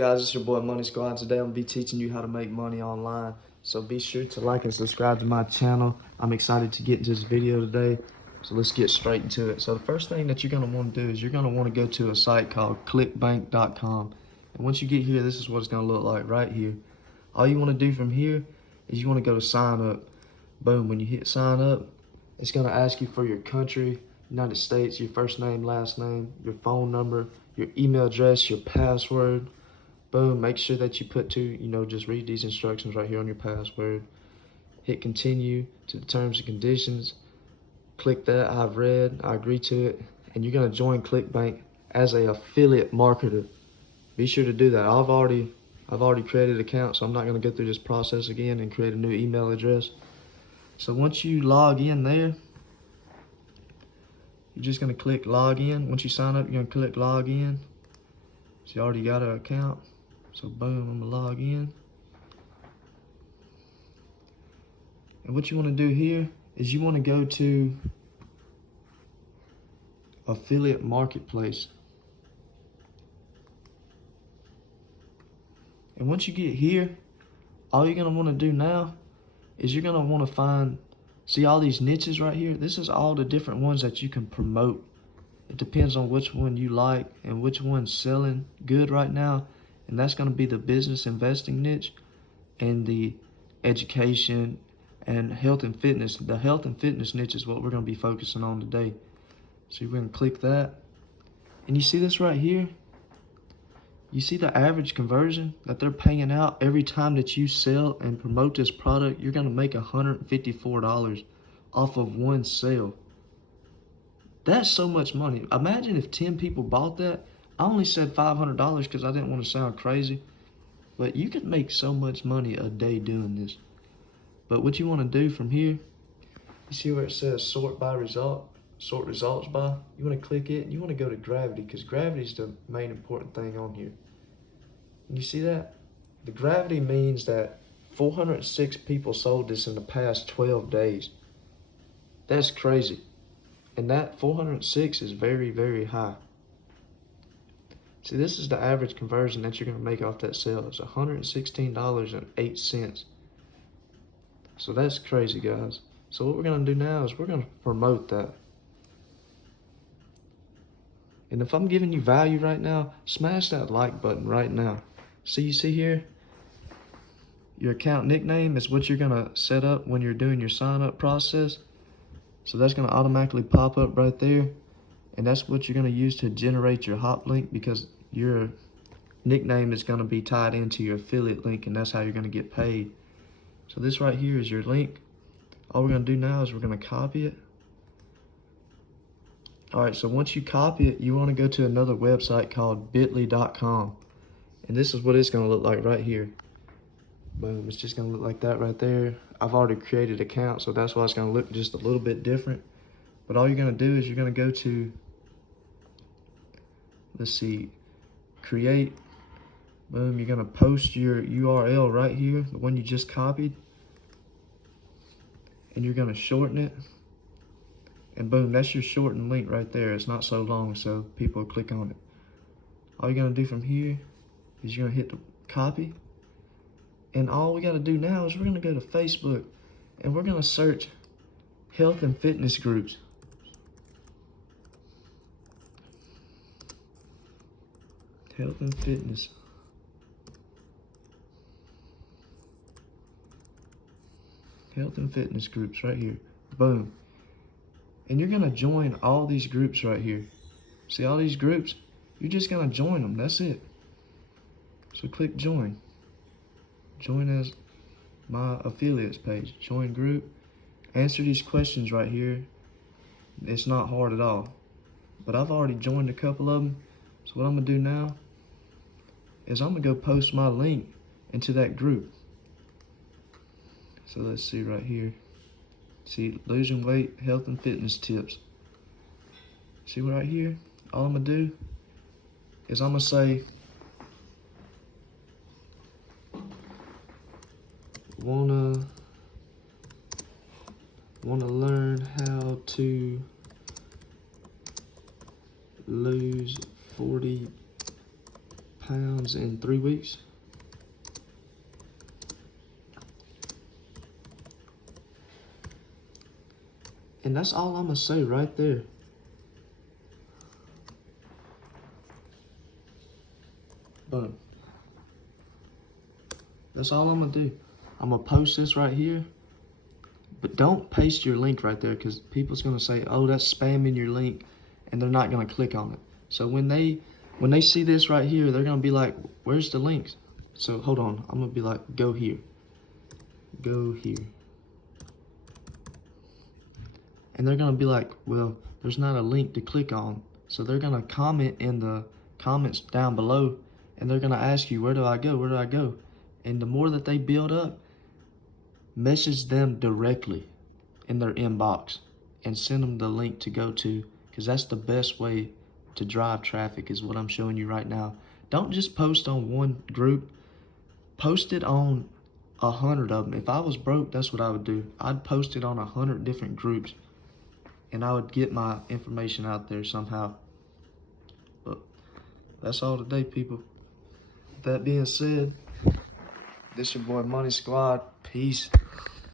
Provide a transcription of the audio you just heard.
guys? It's your boy Money Squad. Today I'm going to be teaching you how to make money online. So be sure to like and subscribe to my channel. I'm excited to get into this video today. So let's get straight into it. So the first thing that you're going to want to do is you're going to want to go to a site called clickbank.com. And once you get here, this is what it's going to look like right here. All you want to do from here is you want to go to sign up. Boom. When you hit sign up, it's going to ask you for your country, United States, your first name, last name, your phone number, your email address, your password. Boom, make sure that you put just read these instructions right here on your password. Hit continue to the terms and conditions. Click that, I've read, I agree to it. And you're gonna join ClickBank as an affiliate marketer. Be sure to do that. I've already created an account, so I'm not gonna go through this process again and create a new email address. So once you log in there, you're just gonna click log in. Once you sign up, you're gonna click log in. So you already got an account. So boom, I'm gonna log in. And what you wanna do here is you wanna go to affiliate marketplace. And once you get here, all you're gonna wanna do now is you're gonna wanna see all these niches right here? This is all the different ones that you can promote. It depends on which one you like and which one's selling good right now. And that's gonna be the business investing niche and the education and health and fitness. The health and fitness niche is what we're gonna be focusing on today. So we're gonna click that. And you see this right here? You see the average conversion that they're paying out every time that you sell and promote this product? You're gonna make $154 off of one sale. That's so much money. Imagine if 10 people bought that. I only said $500 because I didn't want to sound crazy, but you could make so much money a day doing this. But what you want to do from here, you see where it says sort results by? You want to click it and you want to go to gravity, because gravity is the main important thing on here. And you see that? The gravity means that 406 people sold this in the past 12 days. That's crazy. And that 406 is very, very high. See, this is the average conversion that you're going to make off that sale. It's $116.08. So that's crazy, guys. So what we're going to do now is we're going to promote that. And if I'm giving you value right now, smash that like button right now. See, you see here? Your account nickname is what you're going to set up when you're doing your sign up process. So that's going to automatically pop up right there. And that's what you're going to use to generate your hop link, because your nickname is going to be tied into your affiliate link, and that's how you're going to get paid. So this right here is your link. All we're going to do now is we're going to copy it. All right, so once you copy it, you want to go to another website called bitly.com. And this is what it's going to look like right here. Boom, it's just going to look like that right there. I've already created an account, so that's why it's going to look just a little bit different. But all you're going to do is you're going to go to, let's see, create. Boom, you're going to post your URL right here, the one you just copied. And you're going to shorten it. And boom, that's your shortened link right there. It's not so long, so people will click on it. All you're going to do from here is you're going to hit the copy. And all we got to do now is we're going to go to Facebook and we're going to search health and fitness groups. Health and fitness. Health and fitness groups right here. Boom. And you're going to join all these groups right here. See all these groups? You're just going to join them. That's it. So click join. Join as my affiliates page. Join group. Answer these questions right here. It's not hard at all. But I've already joined a couple of them. So what I'm going to do now is I'm going to go post my link into that group. So let's see right here. See, losing weight, health and fitness tips. See right here? All I'm going to do is I'm going to say, wanna learn how to lose 40 pounds happens in 3 weeks. And that's all I'm gonna say right there. Boom. That's all I'm gonna do. I'm gonna post this right here. But don't paste your link right there, because people's gonna say, oh, that's spamming your link, and they're not gonna click on it. So when they see this right here, they're gonna be like, where's the links? So hold on, I'm gonna be like, go here. Go here. And they're gonna be like, well, there's not a link to click on. So they're gonna comment in the comments down below, and they're gonna ask you, where do I go? Where do I go? And the more that they build up, message them directly in their inbox and send them the link to go to, because that's the best way to drive traffic, is what I'm showing you right now. Don't just post on one group, post it on 100 of them. If I was broke, that's what I would do. I'd post it on 100 different groups, and I would get my information out there somehow. But that's all today, people. That being said, this your boy Money Squad. Peace.